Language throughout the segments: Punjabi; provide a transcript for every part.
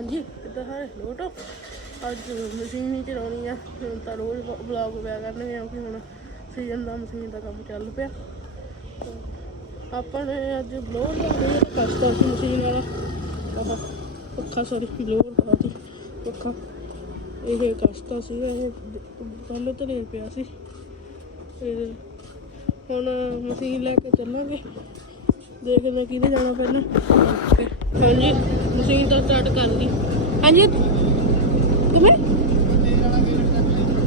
ਹਾਂਜੀ ਇੱਦਾਂ ਸਾਰੇ ਲੋਟ ਅੱਜ ਮਸ਼ੀਨ ਹੀ ਚਲਾਉਣੀ ਆ, ਹੁਣ ਤਾਂ ਰੋਜ਼ ਬਲੌਗ ਪਿਆ ਕਰਨਗੇ, ਕਿਉਂਕਿ ਹੁਣ ਸੀਜ਼ਨ ਦਾ ਮਸ਼ੀਨ ਦਾ ਕੰਮ ਚੱਲ ਪਿਆ। ਆਪਾਂ ਨੇ ਅੱਜ ਬਲੋਰ ਦਾ ਬਲੋਰ ਕਸਤਾ ਸੀ ਮਸ਼ੀਨ ਵਾਲਾ। ਆਹ, ਪੱਖਾ ਸੌਰੀ ਬਲੋਰ ਪਾਤੀ ਪੱਖਾ। ਇਹ ਕਸਤਾ ਸੀ ਇਹ ਕੱਲ ਤੇ ਪਿਆ ਸੀ। ਤੇ ਹੁਣ ਮਸ਼ੀਨ ਲੈ ਕੇ ਚੱਲਾਂਗੇ। ਦੇਖਦੇ ਹਾਂ ਕਿਹਦੇ ਜਾਣਾ ਪਹਿਲਾਂ? ਤੇ ਹਾਂਜੀ ਮਸ਼ੀਨ ਤਾਂ ਸਟਾਰਟ ਕਰ ਲਈ। ਹਾਂਜੀ ਕਿਵੇਂ?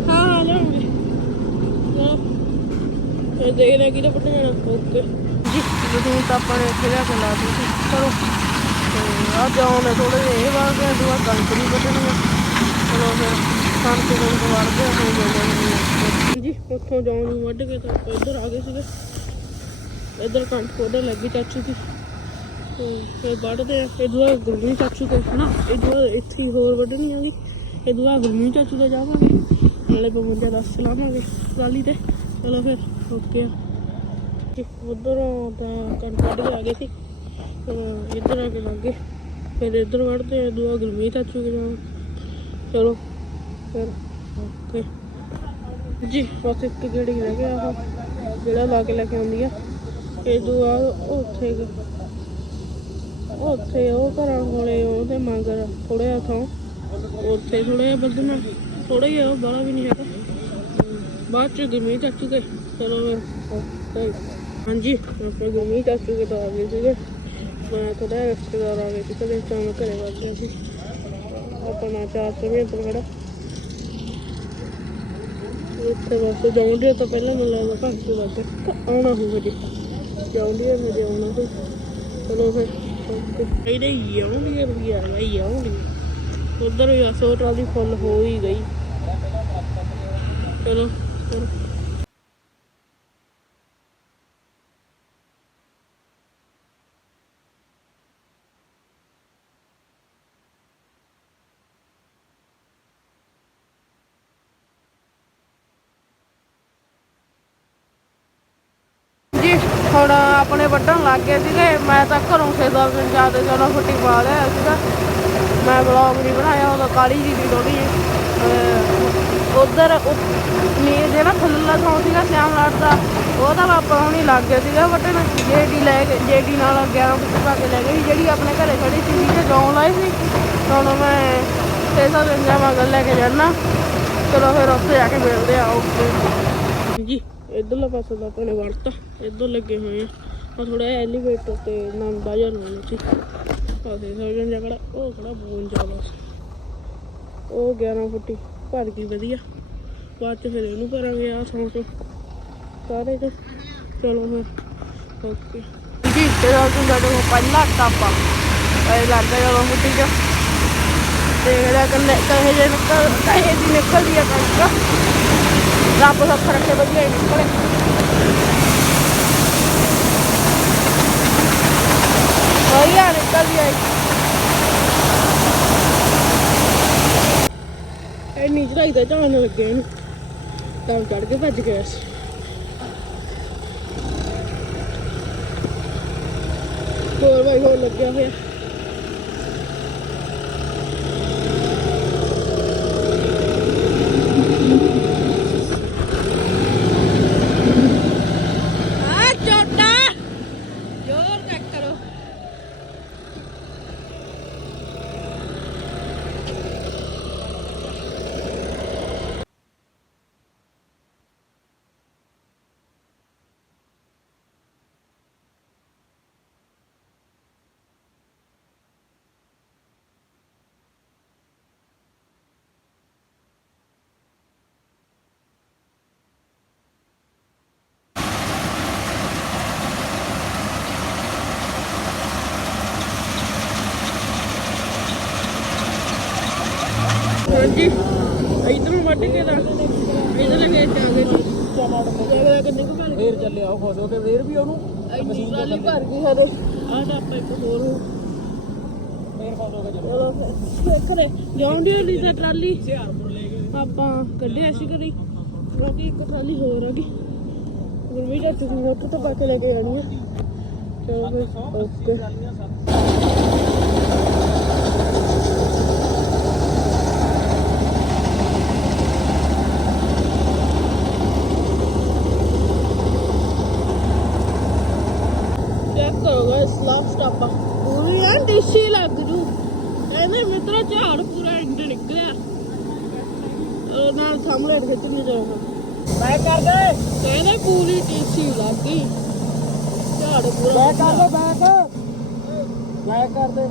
ਹਾਂ ਹਾਂ ਚਲੋ ਇਹ ਦੇਖਦੇ ਹਾਂ ਕਿਹਦੇ ਪੱਟੇ ਜਾਣਾ। ਓਕੇ। ਜੀ ਮਸ਼ੀਨ ਤਾਂ ਆਪਾਂ ਨੇ ਇੱਥੇ ਲਿਆ ਕੇ ਲਾ ਦਿੱਤੀ ਚਲੋ। ਤੇ ਆ ਜਾਉਣੇ ਥੋੜੇ ਜਿਹੇ ਇਹ ਵਾਰ ਗਿਆ ਦੁਆ ਪੱਟਣੀ ਆ। ਚਲੋ ਫਿਰ ਕਣਕ ਨੂੰ ਵਾੜ ਕੇ ਹੋ ਜਾਂਦੇ ਜੀ ਉੱਥੋਂ ਜਾਉਣ ਨੂੰ ਵੱਢ ਕੇ ਤਾਂ ਆਪਾਂ ਇੱਧਰ ਆ ਗਏ ਸੀਗੇ। ਇੱਧਰ ਕਣਕ ਕੋਡਾ ਲੱਗੀ ਚਾਚੂ ਦੀ। ਫਿਰ ਵੱਢਦੇ ਆ। ਇਹ ਦੁਆ ਗੁਰਮੀ ਚਾਚੂ ਕੋਲ ਨਾ ਇਹ ਇੱਥੇ ਹੀ ਹੋਰ ਵੱਢਣੀ ਆਗੀ ਇਹ ਦੁਆ ਗੁਰਮੀ ਚਾਚੂ ਦੇ ਜਾਵਾਂਗੇ। ਨਾਲੇ ਪਵੰਜਾ ਦੱਸ ਲਾਵਾਂਗੇ ਟਰਾਲੀ ਤੇ। ਚਲੋ ਫਿਰ, ਓਕੇ। ਉਧਰੋਂ ਤਾਂ ਕਣਕ ਵੱਢ ਕੇ ਆ ਗਏ ਸੀ। ਹੁਣ ਇੱਧਰ ਆ ਕੇ ਲੱਗੇ। ਫਿਰ ਇੱਧਰ ਵੱਢਦੇ ਆ ਦੁਆ ਗੁਰਮੀ ਚਾਚੂ ਕੇ ਜਾਵਾਂ ਚਲੋ ਫਿਰ, ਓਕੇ। ਜੀ, ਬਸ ਇੱਕ ਗੇੜੀ ਰਹਿ ਗਿਆ ਜਿਹੜਾ ਲਾ ਕੇ ਲੈ ਕੇ ਆਉਂਦੀ ਆ। ਇਹ ਦੁਆ ਉੱਥੇ ਗ- ਉੱਥੇ ਉਹ ਘਰਾਂ ਕੋਲੇ ਉਹਦੇ ਮੰਗਰ ਥੋੜਾ ਜਿਹਾ ਥਾਂ। ਉੱਥੇ ਥੋੜਾ ਜਿਹਾ ਬੱਦਨਾ ਥੋੜਾ ਜਿਹਾ ਉਹ ਬਾਲਾ ਵੀ ਨਹੀਂ ਹੈਗਾ। ਬਾਅਦ ਚ ਗਮੀ ਚਾਚੂ ਕੇ ਚਲੋ ਫਿਰ ਹਾਂਜੀ, ਆਪਣੇ ਗਮੀ ਚਾਚੂ ਕੇ ਤਾਂ ਆ ਗਏ ਸੀਗੇ। ਮੈਂ ਥੋੜਾ ਰਿਸ਼ਤੇਦਾਰ ਆ ਗਏ ਸੀ, ਕਦੇ ਤਾਂ ਘਰੇ ਵਗ ਗਿਆ ਸੀ। ਆਪਣਾ ਚਾਰ ਸੌ ਮੀਟਰ ਖੜਾ। ਉੱਥੇ ਬਸ ਜਾਉਂਦੇ ਤਾਂ ਪਹਿਲਾਂ ਮੈਨੂੰ ਲੱਗਦਾ ਘੰਟੇ ਲੱਗ ਆਉਣਾ ਹੋਊਗਾ ਜੀ। ਜਾਉਂਦੇ ਮੈਂ ਜਾਉਣਾ ਤੇ ਚਲੋ ਫਿਰ ਇਹਦੇ ਜਾਉਂਦੇ ਵੀ ਆ ਗਈ ਜਾਉਂਦੇ ਉਧਰ ਵੀ ਸੌ ਟਰਾਲੀ ਫੁੱਲ ਹੋ ਹੀ ਗਈ। ਚਲੋ ਚਲੋ ਜੀ ਹੁਣ ਆਪਣੇ ਵੱਢਣ ਲੱਗ ਗਏ ਸੀਗੇ। ਮੈਂ ਤਾਂ ਘਰੋਂ ਸੇਦਾ ਦਿਨ ਜਾ ਕੇ ਚਲੋ ਫੁੱਟੀ ਪਾ ਲਿਆ ਸੀਗਾ। ਮੈਂ ਵਲੌਗ ਨਹੀਂ ਬਣਾਇਆ, ਉਦੋਂ ਕਾਲੀ ਜੀ ਦੀ ਡੋਲੀ ਉਧਰ ਨੀਰ ਦੇ ਨਾ ਥੱਲਾ ਥਾਂ ਸੀਗਾ ਸਿਆਮ ਲਾਟ ਦਾ, ਉਹ ਤਾਂ ਆਪਾਂ ਹੁਣ ਲੱਗ ਗਿਆ ਸੀਗਾ ਵੱਢਣ। ਜੇਡੀ ਲੈ ਕੇ, ਜੇਡੀ ਨਾਲ 11 ਫੁੱਟ ਪਾ ਕੇ ਲੈ ਗਈ। ਜਿਹੜੀ ਆਪਣੇ ਘਰੇ ਖੜੀ ਸੀ ਤੇ ਗਾਉਂ ਲਾਈ ਸੀ। ਹੁਣ ਮੈਂ ਸੇਦਾ ਦਿਨ ਜਾਵਾਂਗਾ ਲੈ ਕੇ ਜਾਣਾ। ਚਲੋ ਫਿਰ ਉੱਥੇ ਜਾ ਕੇ ਮਿਲਦੇ ਆ, ਓਕੇ। ਜੀ ਇਧਰਲਾ ਪਾਸਾ ਦਾ ਆਪਾਂ ਨੇ ਵੜਤਾ ਇੱਧਰ ਲੱਗੇ ਹੋਏ ਆ। ਆ ਥੋੜਾ ਐਲੀਵੇਟਰ ਤੇ ਨੰਦਾ ਜਿਹਾ ਲਾਉਣਾ ਸੀ ਪਾਸੇ ਸੋਜਣ ਜਗੜਾ ਉਹ ਖੜਾ ਬੋਨ ਜਾਵਾ ਉਹ 11 ਫੁੱਟੀ ਭਰ ਗਈ ਵਧੀਆ। ਬਾਅਦ ਚ ਫਿਰ ਇਹਨੂੰ ਭਰਾਂਗੇ ਆ ਸੌਂ ਚੋਂ ਸਾਰੇ ਕੁ ਚਲੋ ਫਿਰ, ਓਕੇ। ਜੀ, ਤੇਰਾ ਤੁੰਦਾ ਤੋਂ ਪਹਿਲਾ ਟਾਪਾ ਇਹ ਲੱਗਦਾ ਜਦੋਂ ਫੁੱਟੀ ਚ ਦੇਖਦਾ ਕੰਨੇ ਕਹੇ ਜੇ ਨਿਕਲ ਕਹੇ ਦੀ ਨਿਕਲਦੀ ਆ ਕਣਕ। ਰੱਬ ਹੱਥ ਰੱਖੇ ਵਧੀਆ ਹੀ ਨਿਕਲੇ। ਵਧੀਆ ਨਿਕਲਦੀ ਆਈ ਇਹ। ਚੜਾਈ ਦਾ ਝਾਣ ਲੱਗੇ ਇਹਨੂੰ। ਤਾਂ ਚੜ ਕੇ ਭੱਜ ਗਿਆ ਸੀ। ਹੋਰ ਭਾਈ ਹੋਰ ਲੱਗਿਆ ਹੋਇਆ ਆ ਚੋਟਾ ਜ਼ੋਰ ਚੈੱਕ ਕਰੋ ਹਾਂਜੀ ਇਧਰੋਂ ਵੱਢ ਕੇ ਦਾ ਇਧਰ ਲੱਗੇ ਚਾਂਗੇ ਚਾਂਗੇ ਕਿੰਨੇ ਕੁ ਭਰ ਫੇਰ ਚੱਲੇ ਆਓ ਖੁਸ਼ ਹੋ ਕੇ ਫੇਰ ਵੀ ਉਹਨੂੰ ਇੰਨੀ ਟਰਾਲੀ ਭਰ ਗਈ ਸਾਡੇ। ਆਹ ਤਾਂ ਆਪਾਂ ਇੱਕ ਹੋਰ ਫੇਰ ਖੁਸ਼ ਹੋ ਕੇ ਚੱਲੇ। ਦੇਖ ਲੈ ਜਾਉਂਦੀ ਹੋਣੀ ਤੇ ਟਰਾਲੀ। ਹੁਸ਼ਿਆਰਪੁਰ ਲੈ ਗਏ ਆਪਾਂ ਕੱਢਿਆ ਸੀ ਕਰੀ ਬਾਕੀ ਇੱਕ ਟਰਾਲੀ ਹੋਰ ਆ ਗਈ। ਗੁਰਮੀ ਦਾ ਤੁਸੀਂ ਮੋਟਰ ਤੋਂ ਪਾ ਕੇ ਲੈ ਕੇ ਜਾਣੀ ਆ। ਚਲੋ ਆਹ ਸਟਾਪਾ। ਪੂਰੀ ਐ ਡਿਸ਼ੀ ਲੱਗ ਜੂ। ਐਵੇਂ ਮਿੱਤਰਾ ਝਾੜ ਪੂਰਾ ਇੰਡ ਨਿਕਲਿਆ। ਉਹ ਨਾਲ ਸਾਹਮਣੇ ਖਿੱਚ ਨਹੀਂ ਜਾਊਗਾ। ਮੈਂ ਕਰ ਦੇ। ਕਹਿੰਦੇ ਪੂਰੀ ਟੀਸੀ ਲੱਗ ਗਈ। ਝਾੜ ਪੂਰਾ ਮੈਂ ਕਰ ਦੇ ਬੈਕ ਮੈਂ ਕਰ ਦੇ।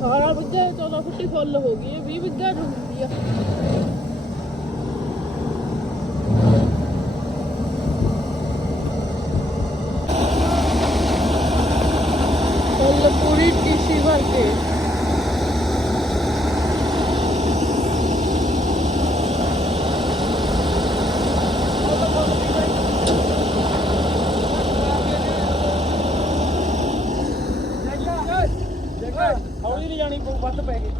ਸਾਰਾ ਵਿੱਗਾ 14 ਫੁੱਟੀ ਫੁੱਲ ਹੋ ਗਈ ਹੈ 20 ਵਿੱਗਾ ਜੁੜ ਗਈ ਆ। ਟੀਸੀ ਹੌਲੀ ਨਹੀਂ ਜਾਣੀ ਪਊ ਵੱਧ ਪੈ ਗਈ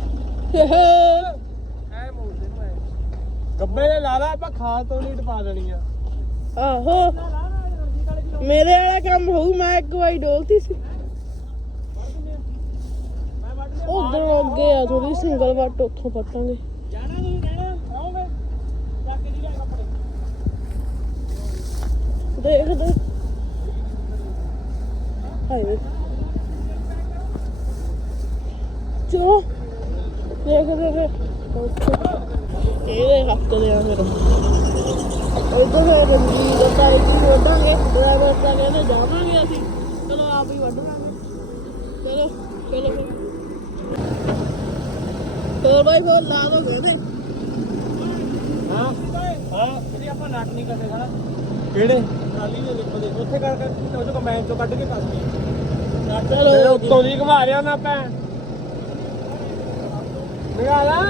ਐ ਮੋੜ ਦੇ ਨੂੰ ਐ ਗੱਬੇ ਦੇ ਲਾ ਲਾ, ਆਪਾਂ ਖਾ ਤੋਂ ਨੀਟ ਪਾ ਦੇਣੀ ਆ। ਆਹੋ। ਮੇਰੇ ਵਾਲਾ ਕੰਮ ਹੋਊ, ਮੈਂ ਇੱਕ ਵਾਰੀ ਡੋਲਤੀ ਸੀ। ਉਧਰ ਅੱਗੇ ਆ ਥੋੜੀ ਸਿੰਗਲ ਵੱਟ ਉੱਥੋਂ ਪੱਟਾਂਗੇ ਜਾਣਾ ਤੁਸੀਂ ਕਹਿਣਾ ਆਓਗੇ ਚੱਕ ਕੇ ਜਿਹੜਾ ਕੱਪੜੇ ਦੇਖ ਦੇ ਹਾਏ ਚੋ ਦੇਖ ਦੇ ਦੇ ਇਹਦੇ ਹੱਥ ਦੇ ਆ ਫਿਰ। ਇਧਰ ਫਿਰ ਰੰਗੀ ਦਾ ਤਾਈ ਜੀ ਵਢਾਂਗੇ ਡਰਾਈਵਰ ਤਾਂ ਕਹਿੰਦੇ ਜਾਵਾਂਗੇ ਅਸੀਂ। ਚਲੋ ਆਪ ਹੀ ਵੱਢਾਂਗੇ ਚਲੋ ਚਲੋ ਹੋਰ ਬਾਈ ਹੋਰ ਲਾ ਦੋ ਕਹਿੰਦੇ ਹਾਂ ਹਾਂ। ਇਹਦੀ ਆਪਾਂ ਨਟ ਨਹੀਂ ਕਰਦੇ ਖੜਾ ਕਿਹੜੇ? ਟਰਾਲੀ ਦੇ ਲਿਪ ਦੇ ਉੱਥੇ ਕਰ ਕਰ ਉਹ ਜੋ ਕਮੈਨ ਚੋਂ ਕੱਢ ਕੇ ਪਾ ਦੇ ਚਲੋ। ਤੇ ਉੱਤੋਂ ਦੀ ਘੁਮਾ ਰਿਆ ਨਾ ਪੈ ਨਿਗਾਲਾ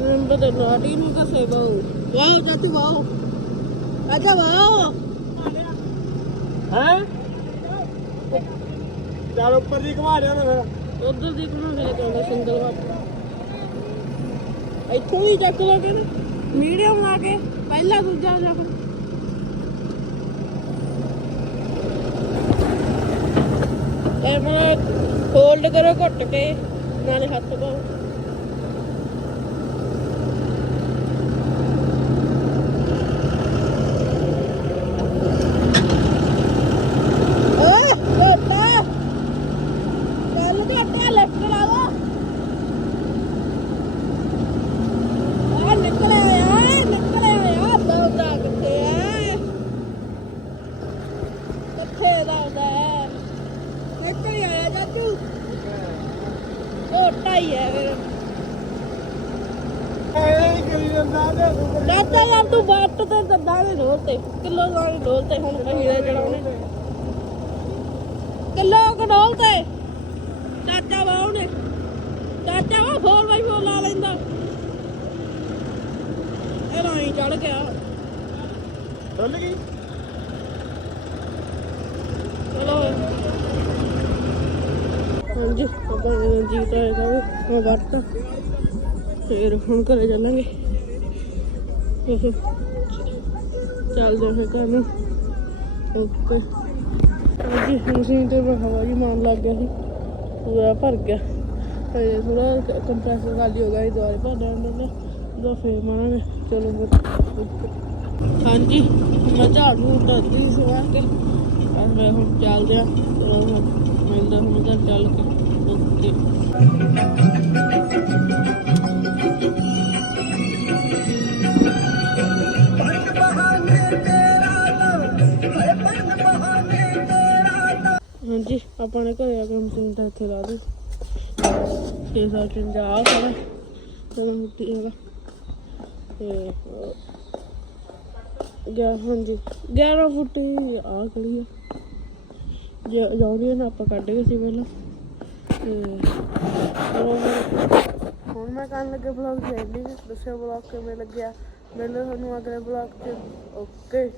ਨੰਬਰ ਤੇ ਨਾਟੀ ਨੂੰ ਕਸੇ ਬਾਉ ਵਾਓ ਚਾਚੂ ਵਾਓ। ਆਜਾ ਵਾਓ। ਹੈ? ਚੱਲ ਉੱਪਰ ਦੀ ਘੁਮਾ ਰਿਆ ਨਾ ਫਿਰ। ਉਧਰ ਦੀ ਕੋਣ ਮੇਰੇ ਕਹਿੰਦਾ ਸਿੰਗਲ ਵਾਟ ਇੱਥੋਂ ਹੀ ਚੱਕ ਲੋ ਕਹਿੰਦੇ ਮੀਡੀਅਮ ਲਾ ਕੇ, ਪਹਿਲਾ ਦੂਜਾ ਜਾ ਕੈਮਰਾ ਹੋਲਡ ਕਰੋ ਘੁੱਟ ਕੇ, ਨਾਲੇ ਹੱਥ ਪਾਓ ਓਏ ਘੋਟਾ ਕੱਲ ਘੋਟਾ ਲੈਫਟ ਲਾ ਦੋ ਆ ਨਿਕਲਿਆ ਆ ਨਿਕਲਿਆ ਆ ਦੌੜਾ ਕਿੱਥੇ ਆ ਕਿੱਥੇ ਦੌੜਾ ਹੈ ਨਿਕਲ ਆਇਆ ਚਾਚੂ ਘੋਟਾ ਹੀ ਹੈ। ਫਿਰ ਤੇ ਦਾਦਾ ਯਾਰ ਤੂੰ ਬੱਟ ਤੇ ਦੰਦਾਂ ਦੇ ਢੋਲ ਤੇ ਕਿਲੋ ਦਾ ਢੋਲ ਤੇ ਹੁਣ ਕਹੀਏ ਚੜਾਉਣੇ ਕਿਲੋ ਕ ਢੋਲ ਤੇ। ਚਾਚਾ ਉਹਨੇ। ਚਾਚਾ ਵਾ ਫੋਰ ਬਾਈ ਫੋਰ ਲਾ ਲੈਂਦਾ। ਇਹ ਰਾਈ ਚੜ ਗਿਆ। ਗਈ ਚਲੋ ਹਾਂਜੀ ਆਪਾਂ ਨੇ ਜੀਤ ਆਏਗਾ ਉਹ ਵਰਤਾ। ਫਿਰ ਹੁਣ ਘਰੇ ਚੱਲਾਂਗੇ। ਚੱਲਦੇ ਫਿਰ ਘਰ ਨੂੰ। ਓਕੇ। ਹਾਂਜੀ ਮਸ਼ੀਨ ਤੇ ਮੈਂ ਹਵਾ ਜੀ ਮਾਰਨ ਲੱਗ ਗਿਆ ਸੀ। ਪੂਰਾ ਭਰ ਗਿਆ। ਤੇ ਥੋੜਾ ਕੰਪਰੈਸਰ ਖਾਲੀ ਹੋ ਗਿਆ ਸੀ, ਦੁਬਾਰੇ ਭਰ ਲੈਣ ਦਾ ਦੋ ਫੇਰ ਮਾਰਾਂਗੇ। ਚਲੋ ਫਿਰ। ਹਾਂਜੀ, ਮੈਂ ਝਾੜੂ ਕਰਦੀ ਸਵਾ ਕੇ। ਮੈਂ ਹੁਣ ਚੱਲਦੇ ਆ। ਮਿਲਦਾ ਹੁਣ ਘਰ ਚੱਲ ਕੇ। ਹਾਂਜੀ, ਆਪਾਂ ਨੇ ਘਰੇ ਆ ਕੇ ਮਸ਼ੀਨ ਤਾਂ ਇੱਥੇ ਲਾ ਦਿੱਤੀ। 650 ਆ ਖੜਾ ਚਲੋ ਹੁੱਤੀ ਹੈਗਾ ਤੇ ਗਿਆ, ਹਾਂਜੀ। 11 ਫੁੱਟ ਦੀ ਆ ਖੜੀ ਆ। ਜੌਰੀਆਂ ਨਾ, ਆਪਾਂ ਕੱਢ ਗਏ ਸੀ ਪਹਿਲਾਂ। ਤੇ ਹੁਣ ਮੈਂ ਕਰਨ ਲੱਗੇ ਬਲੌਗ ਦੀ ਐਂਡਿੰਗ ਦੱਸਿਓ ਬਲੌਗ ਕਿਵੇਂ ਲੱਗਿਆ। ਮਿਲਦੇ ਤੁਹਾਨੂੰ ਅਗਲੇ ਬਲੌਗ 'ਚ ਓਕੇ